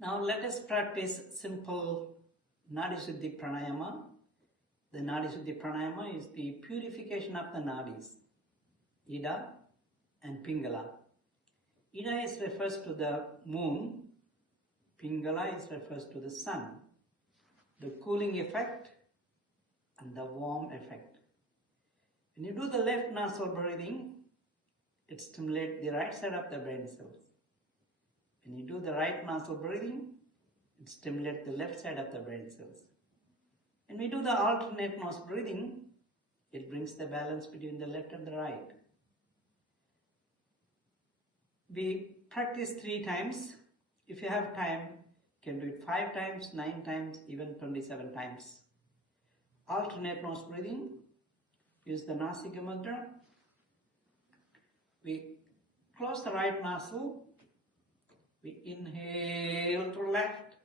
Now let us practice simple Nadi Shodhan Pranayama. The Nadi Shodhan Pranayama is the purification of the nadis, Ida and Pingala. Ida is refers to the moon, Pingala is refers to the sun, the cooling effect and the warm effect. When you do the left nostril breathing, it stimulates the right side of the brain cells. When you do the right nostril breathing, it stimulates the left side of the brain cells. When we do the alternate nostril breathing, it brings the balance between the left and the right. We practice 3 times. If you have time, you can do it 5 times, 9 times, even 27 times. Alternate nostril breathing, use the Nasika mudra. We close the right nostril. We inhale through left.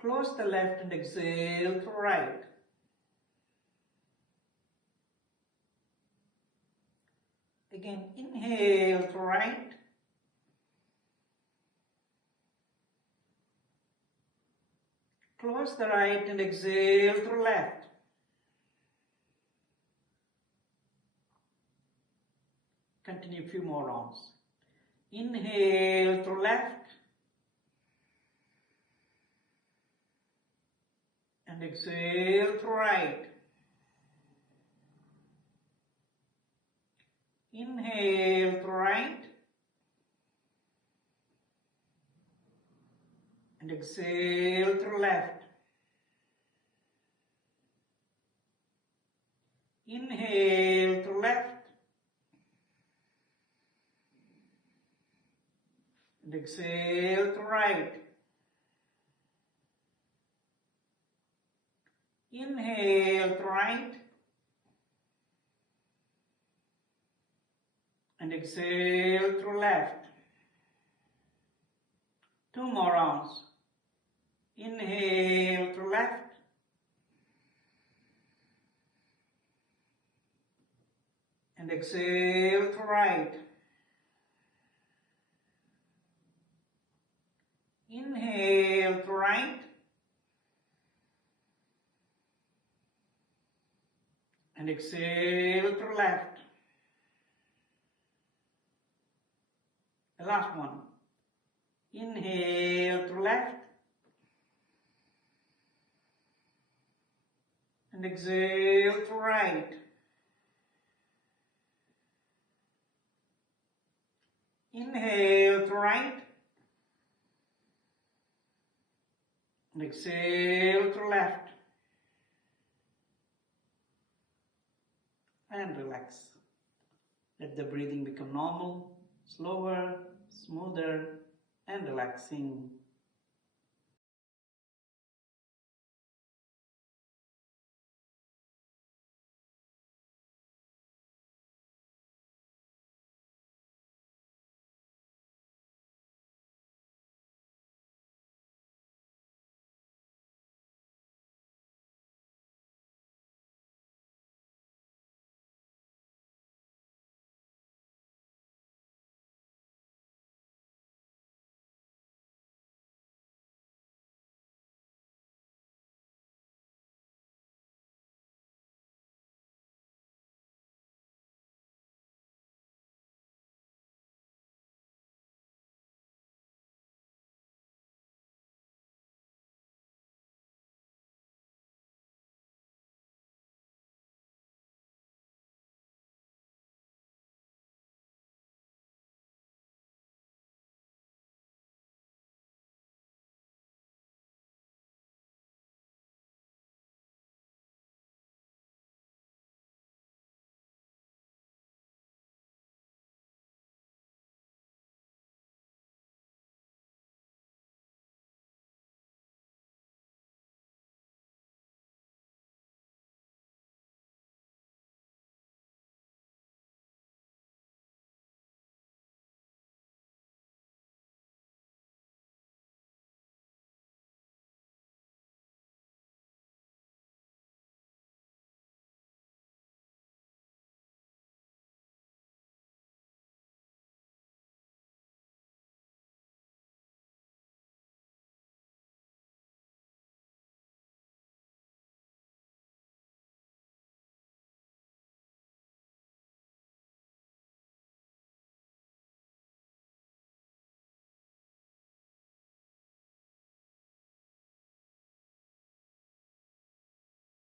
Close the left and exhale through right. Again, inhale through right. Close the right and exhale through left. Continue a few more rounds. Inhale through left and exhale through right. Inhale through right and exhale through left. Inhale through left and exhale through right. Inhale through right and exhale through left. 2 more rounds. Inhale through left and exhale through right. Inhale through right and exhale through left. The last one. Inhale through left and exhale through right. Inhale through right and exhale through left. And relax. Let the breathing become normal, slower, smoother, and relaxing.